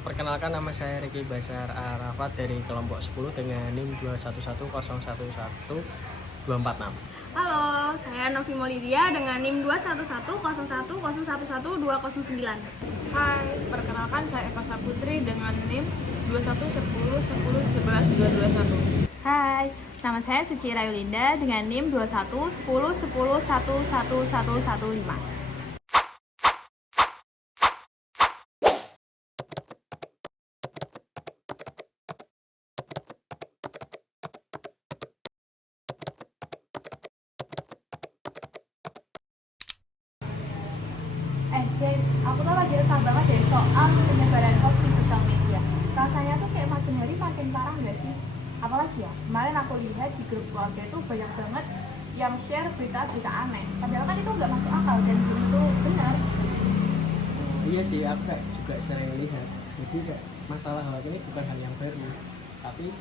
Perkenalkan, nama saya Ricky Basar Arafat dari kelompok 10 dengan NIM 211011246. Halo, saya Novi Molidia dengan NIM 21101011209. Hai, perkenalkan saya Eka Saputri dengan NIM 211010111221. Hai, nama saya Suci Rayulinda dengan NIM 211010111115. Guys, aku tuh lagi resah banget deh soal penyebaran hoax di sosial media. Rasanya tuh kayak makin hari makin parah nggak sih? Apalagi ya, kemarin aku lihat di grup keluarga itu banyak banget yang share berita-berita aneh. Padahal kan itu nggak masuk akal dan belum itu benar. Iya sih, aku juga sering lihat. Jadi masalah hal ini bukan hal yang baru, tapi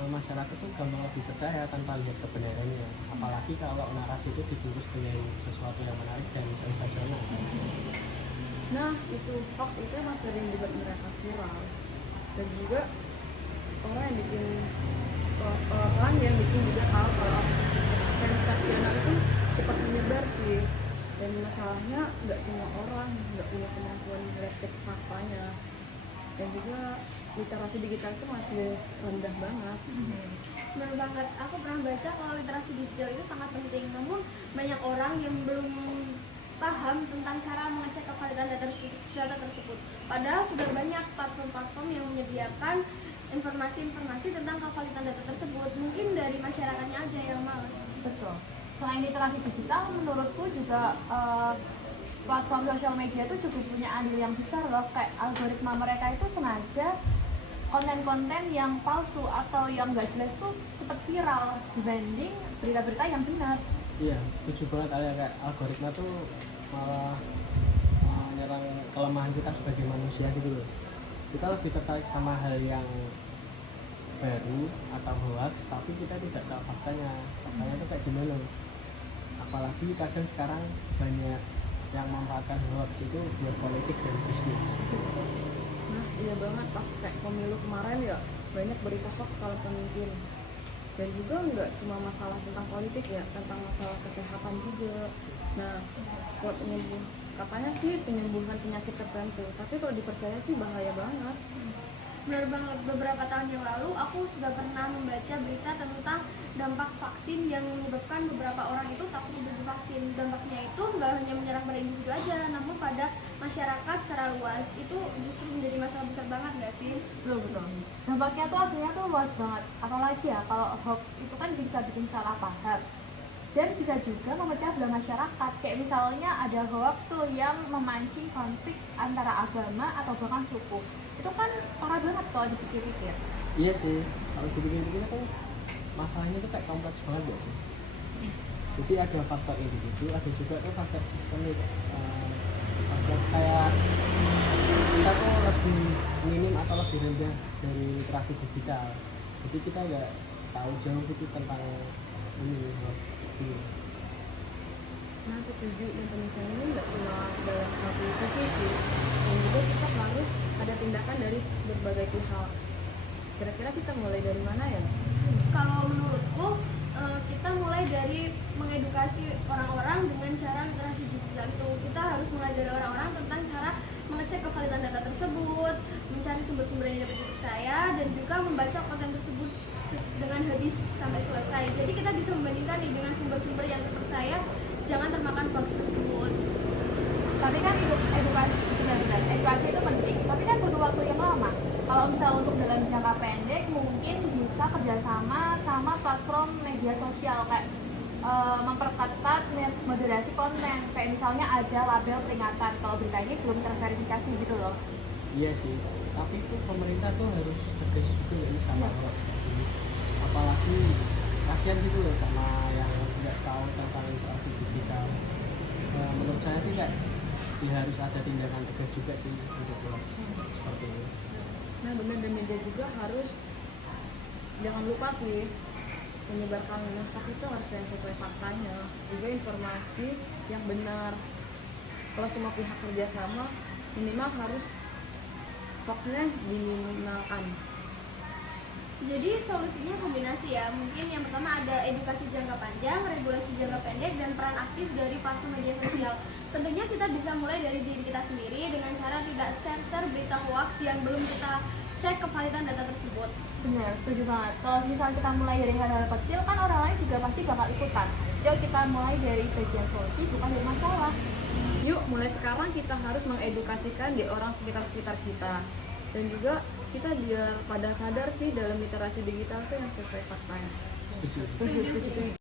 masyarakat tuh gampang lebih percaya tanpa lihat kebenarannya. Apalagi kalau narasi itu dibungkus dengan sesuatu yang menarik dan sensasional. Nah, itu hoax itu emang sering dibuat mereka viral. Dan juga orang yang bikin juga tahu kalau sensasional itu cepat menyebar sih. Dan masalahnya nggak semua orang nggak punya kemampuan melihat faktanya. Dan juga literasi digital itu masih rendah banget. Benar banget, aku pernah baca kalau literasi digital itu sangat penting. Namun banyak orang yang belum paham tentang cara mengecek kevalidan data tersebut. Padahal sudah banyak platform-platform yang menyediakan informasi-informasi tentang kevalidan data tersebut. Mungkin dari masyarakatnya aja yang males. Betul. Selain literasi digital, menurutku juga platform sosial media itu juga punya andil yang besar loh. Kayak algoritma mereka itu sengaja konten-konten yang palsu atau yang nggak jelas tuh cepet viral dibanding berita-berita yang benar. Iya, setuju banget. Kayak algoritma tuh malah menyerang kelemahan kita sebagai manusia gitu loh. Kita lebih tertarik sama hal yang baru atau hoax, tapi kita tidak tahu faktanya itu kayak gimana. Apalagi kadang sekarang banyak yang memanfaatkan hoax itu buat politik dan bisnis. Nah, iya banget, pas kayak pemilu kemarin ya banyak berita hoax kalau pemimpin. Dan juga nggak cuma masalah tentang politik ya, tentang masalah kesehatan juga. Nah, buat katanya sih penyembuhan penyakit tertentu, tapi kalau dipercaya sih bahaya banget. Benar banget, beberapa tahun yang lalu aku sudah pernah membaca berita tentang dampak vaksin yang menyebabkan beberapa orang itu takut untuk divaksin. Dampaknya itu nggak hanya menyerang pada individu aja, namun pada masyarakat secara luas. Itu justru menjadi masalah besar banget nggak sih? Betul. Dampaknya tuh aslinya tuh luas banget. Apalagi ya kalau hoax itu kan bisa bikin salah paham dan bisa juga memecah belah masyarakat. Kayak misalnya ada hoax tuh yang memancing konflik antara agama atau bahkan suku. Itu kan parah banget kalau dipikir-pikir. Iya sih, kalau dipikir-pikir kan masalahnya itu kayak kompleks banget ya sih. Jadi ada faktor individu, ada juga tuh faktor sistemik. Faktor kayak kita tuh lebih minim atau lebih rendah dari literasi digital. Jadi kita nggak tahu jauh gitu tentang ini hoax ini. Nah, setuju, dan pemisahan ini nggak cuma dalam satu sisi sih, dan juga kita harus ada tindakan dari berbagai pihak. Kira-kira kita mulai dari mana ya? Kalau menurutku kita mulai dari mengedukasi orang-orang dengan cara literasi digital itu. Kita harus mengajari orang-orang tentang cara mengecek kevalidan data tersebut, mencari sumber-sumber yang dapat dipercaya, dan juga membaca konten tersebut dengan habis sampai selesai. Jadi kita bisa membandingkan nih dengan sumber-sumber yang terpercaya, jangan termakan hoax tersebut. Tapi kan edukasi benar-benar edukasi itu penting, tapi kan butuh waktu yang lama. Kalau misalnya untuk dalam jangka pendek mungkin bisa kerjasama sama platform media sosial kayak memperketat moderasi konten, kayak misalnya ada label peringatan kalau berita ini belum terverifikasi gitu loh. Iya sih, tapi itu pemerintah tuh harus tegas juga ya sama hoax tadi. Apalagi kasihan gitu loh sama yang nggak tahu tentang literasi digital. Menurut saya sih kayak ya harus ada tindakan tegas juga sih untuk hoax seperti ini. Nah, benar, dan media juga harus jangan lupa sih menyebarkan fakta itu harus yang sesuai faktanya, juga informasi yang benar. Kalau semua pihak kerjasama, minimal harus hoaxnya diminimalkan? Jadi solusinya kombinasi ya. Mungkin yang pertama ada edukasi jangka panjang, regulasi jangka pendek, dan peran aktif dari platform media sosial. Tentunya kita bisa mulai dari diri kita sendiri dengan cara tidak share berita hoax yang belum kita cek kevalidan data tersebut. Benar, setuju banget. Kalau misalnya kita mulai dari hal-hal kecil, kan orang lain juga pasti bakal ikutan. Yuk kita mulai dari bagian solusi, bukan dari masalah. Yuk, mulai sekarang kita harus mengedukasikan di orang sekitar kita. Dan juga kita biar pada sadar sih dalam literasi digital itu yang sesuai faktanya. Setuju. Setuju.